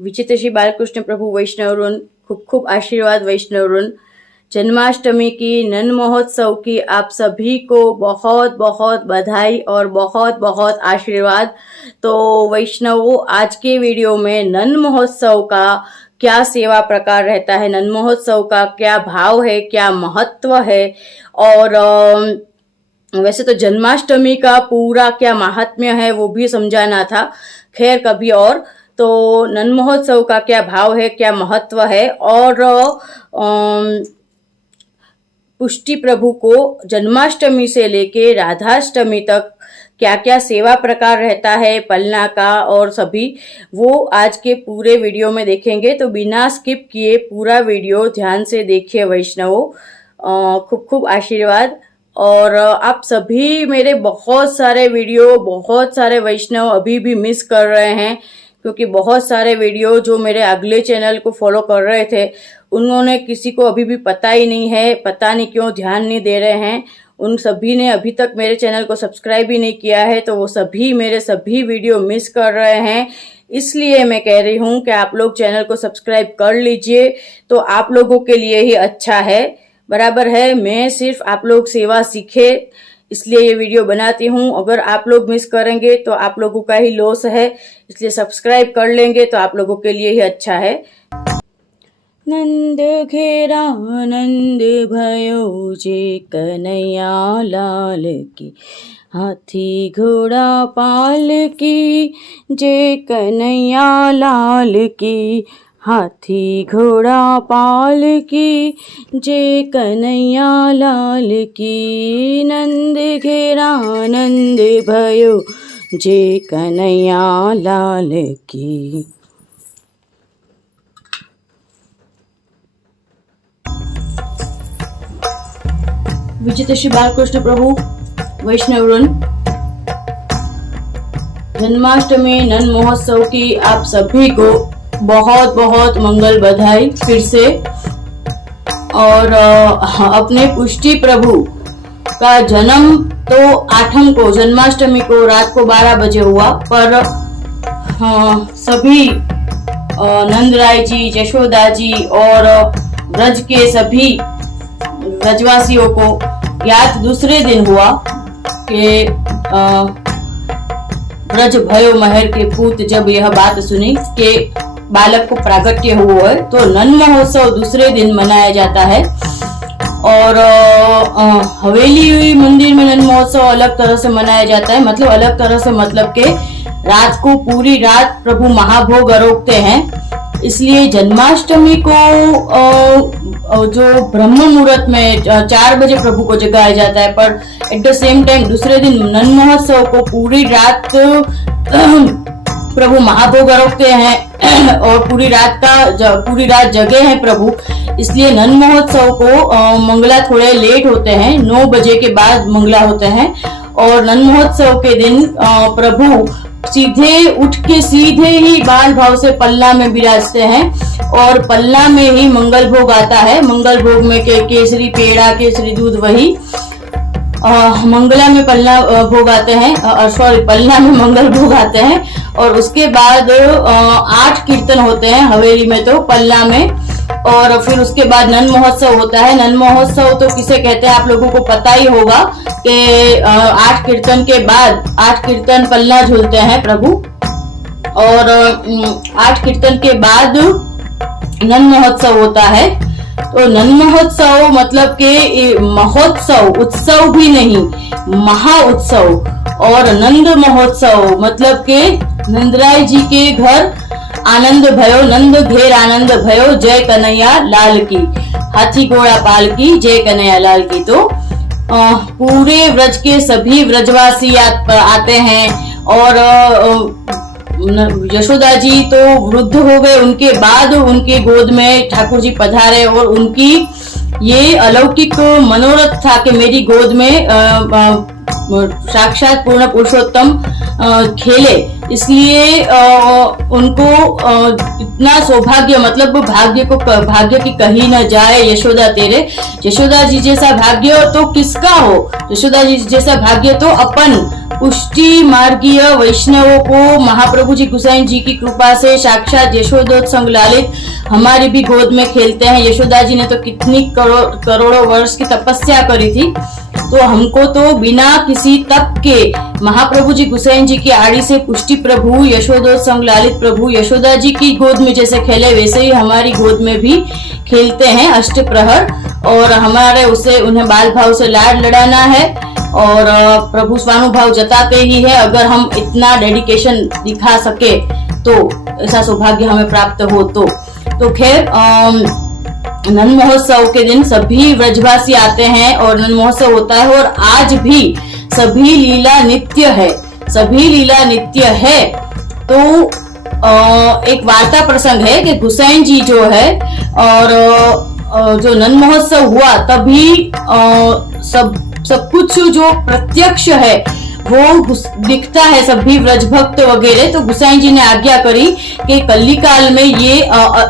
विचित्र श्री बालकृष्ण प्रभु वैष्णवरून खूब खूब आशीर्वाद वैष्णवरून। जन्माष्टमी की नन महोत्सव की आप सभी को बहुत बहुत बधाई और बहुत बहुत आशीर्वाद। तो वैष्णवों, आज के वीडियो में नन महोत्सव का क्या सेवा प्रकार रहता है, नन महोत्सव का क्या भाव है, क्या महत्व है, और वैसे तो जन्माष्टमी का पूरा क्या महात्म्य है वो भी समझाना था, खैर कभी और। तो नन महोत्सव का क्या भाव है, क्या महत्व है, और पुष्टि प्रभु को जन्माष्टमी से लेके राधाष्टमी तक क्या क्या सेवा प्रकार रहता है पलना का और सभी, वो आज के पूरे वीडियो में देखेंगे। तो बिना स्किप किए पूरा वीडियो ध्यान से देखिए वैष्णवों। खूब खूब आशीर्वाद। और आप सभी मेरे बहुत सारे वीडियो, बहुत सारे वैष्णव अभी भी मिस कर रहे हैं, क्योंकि बहुत सारे वीडियो जो मेरे अगले चैनल को फॉलो कर रहे थे उन्होंने किसी को अभी भी पता ही नहीं है, पता नहीं क्यों ध्यान नहीं दे रहे हैं। उन सभी ने अभी तक मेरे चैनल को सब्सक्राइब ही नहीं किया है, तो वो सभी मेरे सभी वीडियो मिस कर रहे हैं। इसलिए मैं कह रही हूँ कि आप लोग चैनल को सब्सक्राइब कर लीजिए, तो आप लोगों के लिए ही अच्छा है, बराबर है। मैं सिर्फ आप लोग सेवा सीखे इसलिए ये वीडियो बनाती हूँ। अगर आप लोग मिस करेंगे तो आप लोगों का ही लॉस है, इसलिए सब्सक्राइब कर लेंगे तो आप लोगों के लिए ही अच्छा है। नंद घेरा नंद भयो जे कन्हैया लाल की, हाथी घोड़ा पाल की जे कन्हैया लाल की, हाथी घोड़ा पाल की जे कन्हैया लाल की। नंद घेरा नंद भयो जे कन्हैया लाल की। विचित्र श्री बालकृष्ण प्रभु वैष्णवरून जन्माष्टमी नन महोत्सव की आप सभी को बहुत बहुत मंगल बधाई फिर से। और अपने पुष्टि प्रभु का जन्म तो 8 को जन्माष्टमी को रात को 12 बजे हुआ, पर सभी नंदराय जी, जशोदा जी और ब्रज के सभी ब्रजवासियों को याद दूसरे दिन हुआ कि ब्रज भयो महर के पूत जब यह बात सुनी कि बालक को प्रागट्य हुआ है, तो नन महोत्सव दूसरे दिन मनाया जाता है। और हवेली मंदिर में नन महोत्सव अलग तरह से मनाया जाता है, मतलब अलग तरह से, मतलब के रात को पूरी रात प्रभु महाभोग आरोगते हैं। इसलिए जन्माष्टमी को जो ब्रह्म मुहूर्त में 4 बजे प्रभु को जगाया जाता है, पर एट द सेम टाइम दूसरे दिन नन महोत्सव को पूरी रात प्रभु महाभोग आरोगते हैं और पूरी रात जगे हैं प्रभु। इसलिए नन महोत्सव को मंगला थोड़े लेट होते हैं, 9 बजे के बाद मंगला होते हैं। और नन महोत्सव के दिन प्रभु सीधे उठ के सीधे ही बाल भाव से पल्ला में विराजते हैं, और पल्ला में ही मंगल भोग आता है। मंगल भोग में केसरी पेड़ा, केसरी दूध, वही मंगला में पल्ला भोग आते हैं, सॉरी पल्ला में मंगल भोग आते हैं। और उसके बाद 8 कीर्तन होते हैं हवेली में, तो पल्ला में। और फिर उसके बाद नन महोत्सव होता है। नन महोत्सव तो किसे कहते हैं आप लोगों को पता ही होगा कि 8 कीर्तन के बाद 8 कीर्तन पल्ला झूलते हैं प्रभु, और 8 कीर्तन के बाद नन महोत्सव होता है। तो नन महोत्सव मतलब के महोत्सव, उत्सव भी नहीं, महा उत्सव। और नंद महोत्सव मतलब के नंदराय जी के घर आनंद भयो, नंद घेर आनंद भयो जय कन्हैया लाल की, हाथी घोड़ा पाल की जय कन्हैया लाल की। तो पूरे व्रज के सभी व्रजवासी आते हैं। और यशोदा जी तो वृद्ध हो गए, उनके बाद उनके गोद में ठाकुर जी पधारे, और उनकी ये अलौकिक मनोरथ था कि मेरी गोद में साक्षात पूर्ण पुरुषोत्तम खेले, इसलिए उनको इतना सौभाग्य, मतलब भाग्य की कही न जाए यशोदा तेरे। यशोदा जी जैसा भाग्य तो किसका हो, यशोदा जी जैसा भाग्य तो अपन पुष्टि मार्गीय वैष्णवों को महाप्रभु जी गोसाई जी की कृपा से साक्षात यशोदोत्संग लालित हमारी भी गोद में खेलते हैं। यशोदा जी ने तो कितनी करोड़ों वर्ष की तपस्या करी थी, तो हमको तो बिना किसी तप के महाप्रभु जी गोसाई जी की आड़ी से पुष्टि प्रभु यशोदोत्संग लालित प्रभु यशोदा जी की गोद में जैसे खेले, वैसे ही हमारी गोद में भी खेलते हैं अष्ट प्रहर। और हमारे उन्हें बाल भाव से लाड लड़ाना है और प्रभु स्वानुभाव जताते ही है। अगर हम इतना डेडिकेशन दिखा सके तो ऐसा सौभाग्य हमें प्राप्त हो तो खैर नंद महोत्सव के दिन सभी व्रजवासी आते हैं और नंद महोत्सव होता है, और आज भी सभी लीला नित्य है, सभी लीला नित्य है। तो एक वार्ता प्रसंग है कि गोसाई जी जो है और जो नंद महोत्सव हुआ तभी सब कुछ जो प्रत्यक्ष है वो दिखता है, सभी व्रज भक्त वगैरह। तो गोसाई जी ने आज्ञा करी कि कली काल में ये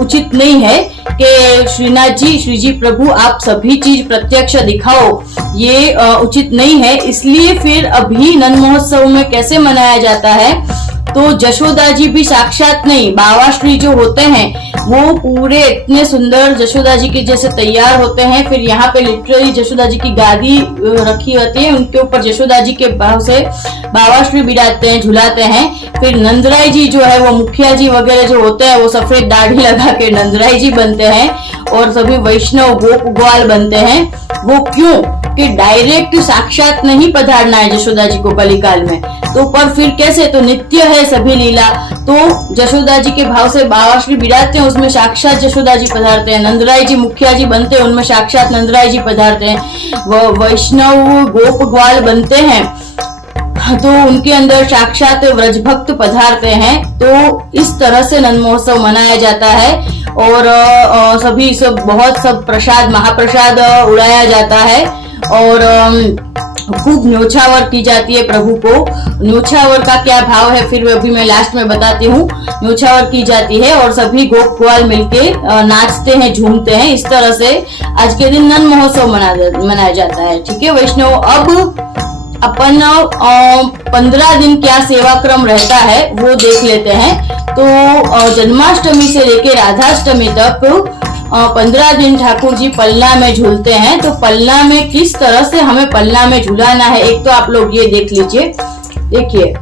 उचित नहीं है कि श्रीनाथ जी, श्री जी प्रभु आप सभी चीज प्रत्यक्ष दिखाओ, ये उचित नहीं है। इसलिए फिर अभी नंद महोत्सव में कैसे मनाया जाता है, तो जशोदा जी भी साक्षात नहीं, बाबा श्री जो होते हैं वो पूरे इतने सुंदर जशोदा जी के जैसे तैयार होते हैं। फिर यहाँ पे लिटरली जशोदा जी की गादी रखी होती है, उनके ऊपर जशोदा जी के भाव से बाबा श्री बिराजते हैं, झुलाते हैं। फिर नंदराय जी जो है वो मुखिया जी वगैरह जो होते हैं वो सफेद दाढ़ी लगा के नंदराय जी बनते हैं, और सभी वैष्णव गोप ग्वाल बनते हैं। वो क्यों कि डायरेक्ट साक्षात नहीं पधारना है जशोदा जी को कलिकाल में, तो पर फिर कैसे, तो नित्य है सभी लीला। तो जशोदा जी के भाव से बाबा श्री बिराजते हैं, उसमें साक्षात जशोदा जी पधारते हैं। नंदराय जी मुखिया जी बनते हैं, उनमें साक्षात नंदराय जी पधारते हैं। वो वैष्णव गोप ग्वाल बनते हैं तो उनके अंदर साक्षात व्रज भक्त पधारते हैं। तो इस तरह से नंद महोत्सव मनाया जाता है, और सभी सब प्रसाद महाप्रसाद उड़ाया जाता है, और खूब न्योछावर की जाती है प्रभु को। न्योछावर का क्या भाव है फिर अभी मैं लास्ट में बताती हूँ। न्योछावर की जाती है और सभी गोप ग्वाल मिलके नाचते हैं, झूमते हैं। इस तरह से आज के दिन नंद महोत्सव मनाया जाता है। ठीक है वैष्णव, अब अपन 15 दिन क्या सेवा क्रम रहता है वो देख लेते हैं। तो जन्माष्टमी से लेकर राधाष्टमी तक 15 दिन ठाकुर जी पलना में झूलते हैं। तो पलना में किस तरह से हमें पलना में झूलाना है, एक तो आप लोग ये देख लीजिए। देखिए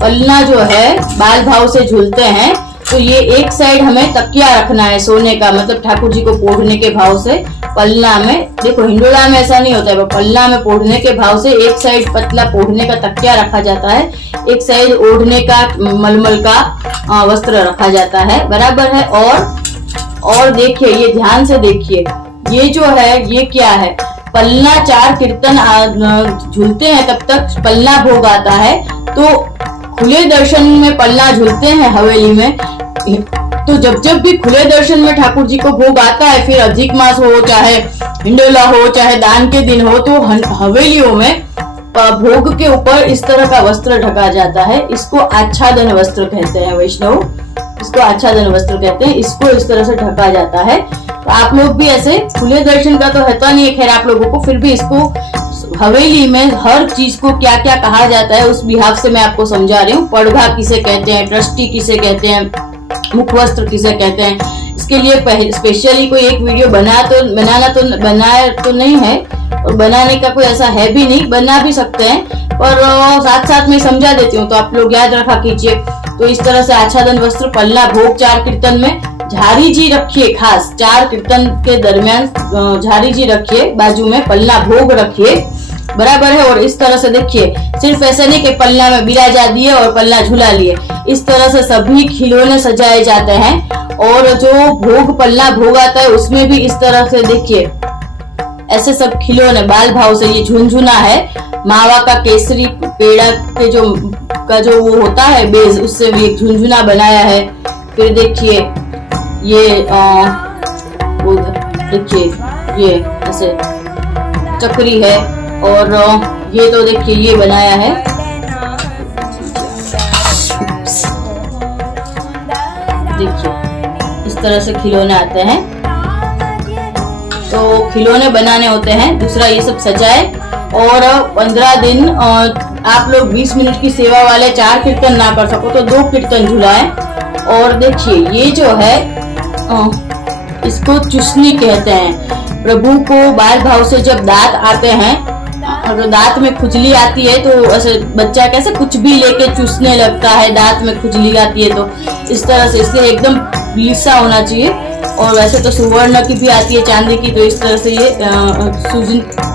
पलना जो है बाल भाव से झूलते हैं, तो ये एक साइड हमें तकिया रखना है सोने का, मतलब ठाकुर जी को पोढ़ने के भाव से पलना में। देखो हिंडोला में ऐसा नहीं होता है, पलना में पोढ़ने के भाव से एक साइड पतला पोढ़ने का तकिया रखा जाता है, एक साइड ओढ़ने का मलमल का वस्त्र रखा जाता है, बराबर है। और देखिए ये ध्यान से देखिए, ये जो है ये क्या है, पलना 4 कीर्तन झूलते हैं तब तक पलना भोग आता है। तो खुले दर्शन में पलना झूलते हैं हवेली में, तो जब भी खुले दर्शन में ठाकुर जी को भोग आता है, फिर अधिक मास हो चाहे हिंडोला हो चाहे दान के दिन हो, तो हवेलियों में भोग के ऊपर इस तरह का वस्त्र ढका जाता है। इसको आच्छादन वस्त्र कहते हैं वैष्णव, इसको आच्छादन वस्त्र कहते हैं। इसको इस तरह से ढका जाता है। तो आप लोग भी ऐसे खुले दर्शन का तो होता नहीं है खैर आप लोगों को, फिर भी इसको हवेली में हर चीज को क्या क्या कहा जाता है उस बिहाफ से मैं आपको समझा रही हूँ। पड़घा किसे कहते हैं, ट्रस्टी किसे कहते हैं, मुखवस्त्र किसे कहते हैं, इसके लिए स्पेशली कोई एक वीडियो बनाया तो नहीं है, और बनाने का कोई ऐसा है भी नहीं, बना भी सकते हैं, पर साथ साथ में समझा देती हूँ तो आप लोग याद रखा कीजिए। तो इस तरह से आच्छादन वस्त्र, पलना भोग 4 कीर्तन में, झारी जी रखिए, खास 4 कीर्तन के दरमियान झारी जी रखिए, बाजू में पलना भोग रखिए, बराबर है। और इस तरह से देखिए, सिर्फ ऐसे नहीं कि पलना में बिराजा दिए और पलना झूला लिए, इस तरह से सभी खिलौने सजाए जाते हैं। और जो भोग पलना भोग आता है उसमें भी इस तरह से देखिए ऐसे सब खिलौने बाल भाव से, ये झुनझुना है मावा का, केसरी पेड़ा के जो वो होता है बेज, उससे भी एक झुनझुना बनाया है। फिर देखिए ये देखिए ये ऐसे चक्री है। और ये तो देखिए ये बनाया है, देखिए इस तरह से खिलौने आते हैं, तो खिलौने बनाने होते हैं। दूसरा ये सब सजाए और 15 दिन आप लोग 20 मिनट की सेवा वाले 4 कीर्तन ना कर सको तो 2 कीर्तन झुलाएं। और देखिए ये जो है इसको चुसनी कहते हैं। प्रभु को बाल भाव से जब दांत आते हैं, अगर दांत में खुजली आती है तो ऐसे बच्चा कैसे कुछ भी लेके चूसने लगता है, दांत में खुजली आती है तो इस तरह से, इसलिए एकदम लीसा होना चाहिए। और वैसे तो सुवर्ण की भी आती है, चांदी की, तो इस तरह से ये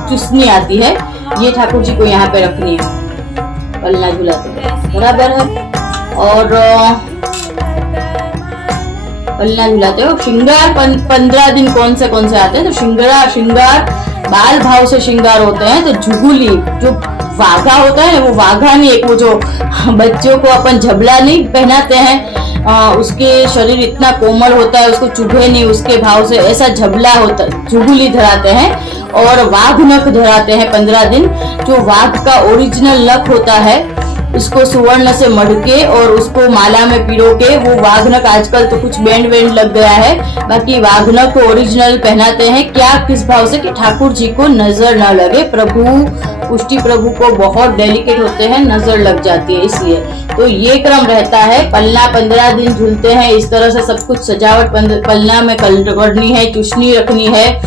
चूसनी आती है। ये ठाकुर जी को यहाँ पे रखनी है, पलना झुलाते हैं, बराबर है। और पलना झुलाते हो। श्रृंगार 15 दिन कौन से आते हैं, तो श्रृंगार बाल भाव से श्रृंगार होते हैं। तो झुगुली जो वाघा होता है वो वाघा नहीं, एक वो जो बच्चों को अपन झबला नहीं पहनाते हैं, उसके शरीर इतना कोमल होता है, उसको चुभे नहीं, उसके भाव से ऐसा झबला होता है, झुगुली धराते हैं। और वाघ नख धराते हैं 15 दिन। जो वाघ का ओरिजिनल नख होता है उसको सुवर्ण से मढ़के और उसको माला में पिरो के, वो वाघनक आजकल तो कुछ बैंड लग गया है, बाकी वाघनक ओरिजिनल पहनाते हैं। क्या, किस भाव से, कि ठाकुर जी को नजर न लगे। प्रभु पुष्टि प्रभु को बहुत डेलिकेट होते हैं, नजर लग जाती है, इसलिए तो ये क्रम रहता है। पलना 15 दिन झूलते हैं, इस तरह से सब कुछ सजावट पलना में करनी है, चुशनी रखनी है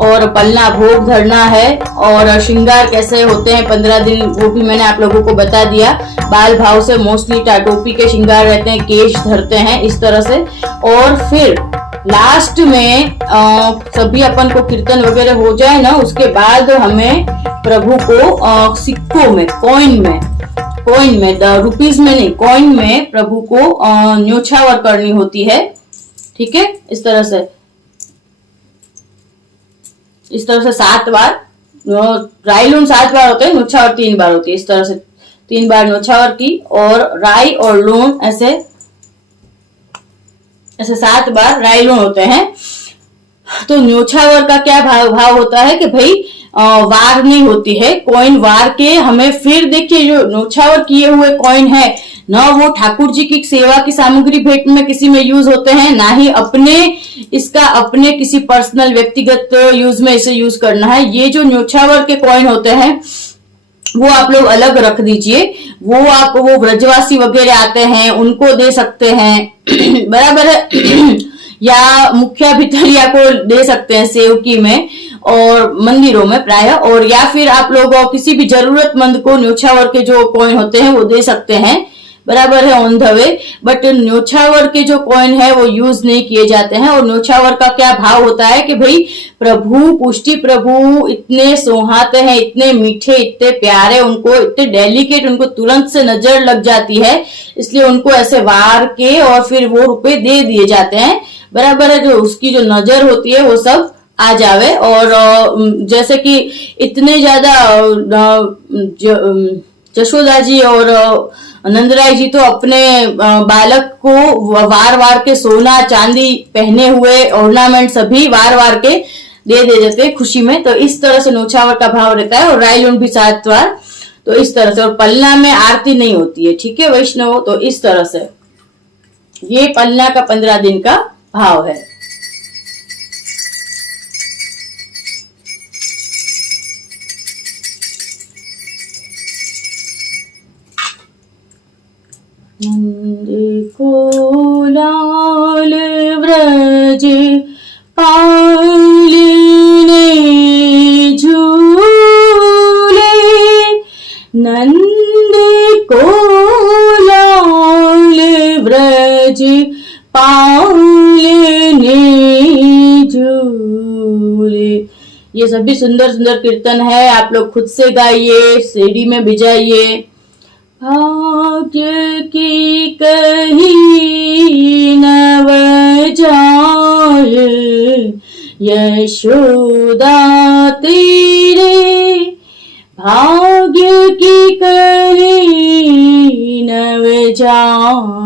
और पलना भोग धरना है। और श्रृंगार कैसे होते हैं 15 दिन वो भी मैंने आप लोगों को बता दिया। बाल भाव से मोस्टली टोपी के श्रृंगार रहते हैं, केश धरते हैं इस तरह से। और फिर लास्ट में सभी अपन को कीर्तन वगैरह हो जाए ना, उसके बाद हमें प्रभु को सिक्कों में, कॉइन में रुपीज में नहीं, कॉइन में प्रभु को न्योछावर करनी होती है। ठीक है, इस तरह से 7 बार, राई लून 7 बार होते हैं, न्योछावर 3 बार होती है। इस तरह से 3 बार न्योछावर की और राई और लून ऐसे 7 बार राई लून होते हैं। तो न्योछावर का क्या भाव होता है कि भाई वार नहीं होती है, कॉइन वार के हमें, फिर देखिए जो न्योछावर किए हुए कॉइन है ना, वो ठाकुर जी की सेवा की सामग्री भेंट में किसी में यूज होते हैं, ना ही अपने किसी पर्सनल व्यक्तिगत यूज में इसे यूज करना है। ये जो न्योछावर के कॉइन होते हैं वो आप लोग अलग रख दीजिए, वो ब्रजवासी वगैरह आते हैं उनको दे सकते हैं बराबर है या मुखिया भितरिया को दे सकते हैं सेवकी में और मंदिरों में प्राय, और या फिर आप लोग किसी भी जरूरतमंद को न्योछावर के जो कॉइन होते हैं वो दे सकते हैं, बराबर है, ऑन द वे। बट न्योछावर के जो कॉइन है वो यूज नहीं किए जाते हैं। और न्योछावर का क्या भाव होता है कि भाई पुष्टि प्रभु इतने सोहाते हैं, इतने मीठे, इतने प्यारे, उनको इतने डेलिकेट, उनको तुरंत से नजर लग जाती है, इसलिए उनको ऐसे वार के और फिर वो रुपए दे दिए जाते हैं, बराबर है। जो उसकी जो नजर होती है वो सब आ जावे। और जैसे कि इतने ज्यादा जशोदा जी और नंदराय जी तो अपने बालक को वार के सोना चांदी पहने हुए ऑर्नामेंट सभी वार के दे देते खुशी में। तो इस तरह से न्योछावर का भाव रहता है। और रायलून भी 7 बार, तो इस तरह से। और पलना में आरती नहीं होती है, ठीक है वैष्णव। तो इस तरह से ये पलना का 15 दिन का भाव है। नंद को लाल व्रज पालिने झूले, नंद को लाल व्रज पालिने झूले। ये सभी सुंदर सुंदर कीर्तन है, आप लोग खुद से गाइए, सीडी में भिजाइए। भाग्य की कही नव जाए, यशोदा तेरे भाग्य की कही नव जाए।